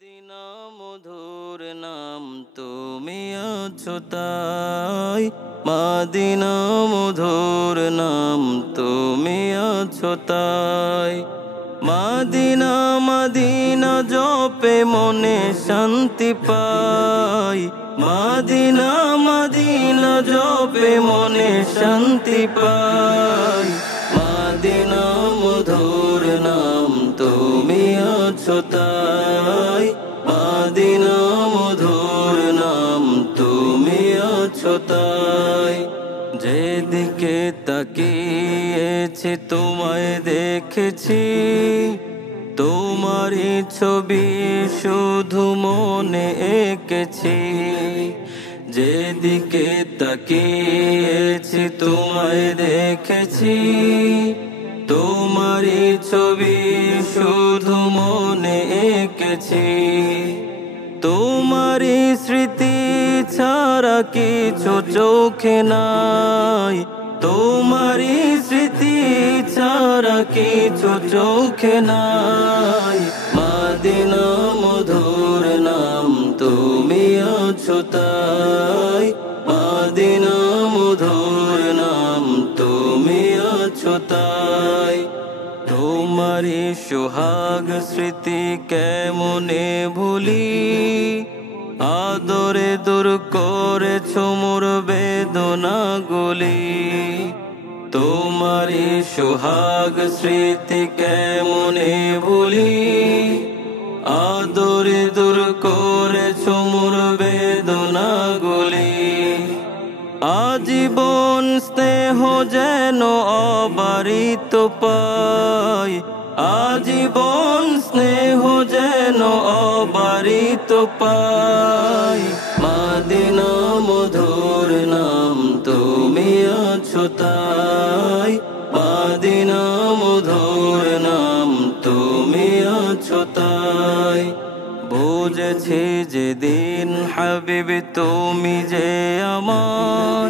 Medina মধুর নাম তুমি আছো তাই, মদিনা মধুর নাম তুমি আছো তাই। মদিনা মদিনা জপে মনে শান্তি পাই, মদিনা মদিনা জপে মনে শান্তি পাই। মদিনা মধুর নাম তুমি আছো তাই, মদিনা মধুর নাম তুমি আছো তাই। যেদিকে তাকিয়েছি তোমায় দেখেছি, তোমারই ছবি শুধু মনে এঁকেছি। যেদিকে তাকিয়েছি তোমায় দেখেছি, তোমারই ছবি শুধু মনে এঁকেছি। তোমারই স্মৃতি ছাড়া কিছু চোখে নাই, তোমারই স্মৃতি ছাড়া কিছু চোখে নাই। মদিনা মধুর নাম তুমি আছো তাই, মদিনা মধুর নাম তুমি আছো তাই। তোমারি সোহাগ স্মৃতি কেমনে ভুলি, আদরে দূর করেছো মোর বেদনা গুলি। তোমারি সোহাগ স্মৃতি কেমনে ভুলি, আদরে দূর করেছো মোর বেদনা গুলি। আজীবন স্নেহ যেন অবারিত পাই, আজীবন স্নেহ যেন অবারিত পাই। মদিনা মধুর নাম তুমি আছো তাই, মদিনা মধুর নাম তুমি আছো তাই। বুঝেছি যেদিন হাবিবি তুমি যে আমার,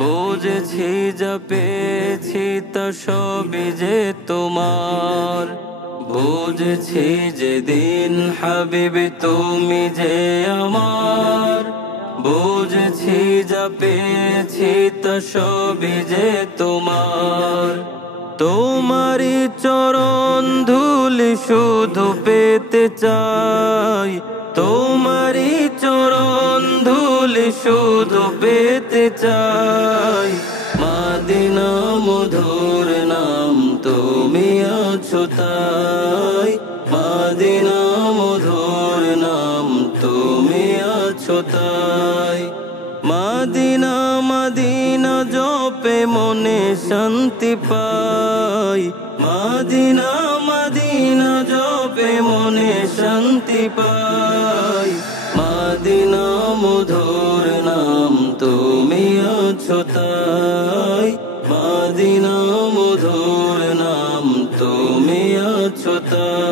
বুঝেছি যা পেয়েছি তা সবই যে তোমার। বুঝেছি যেদিন হাবিবি তুমি যে আমার, বুঝেছি যা পেয়েছি তা সবই যে তোমার। তোমারি চরণ ধুলি শুধু পেতে চাই, তোমারি চরণ ধুলি শুধু পেতে চাই। মদিনা মধুর নাম তুমি আছো তাই, মদিনা মধুর নাম তুমি আছো তাই। মদিনা মদিনা জপে মনে শান্তি পাই, মদিনা মদিনা জপে মনে শান্তি পাই। মদিনা মধুর নাম তুমি আছো তাই, মদিনা মধুর নাম তুমি আছো তাই।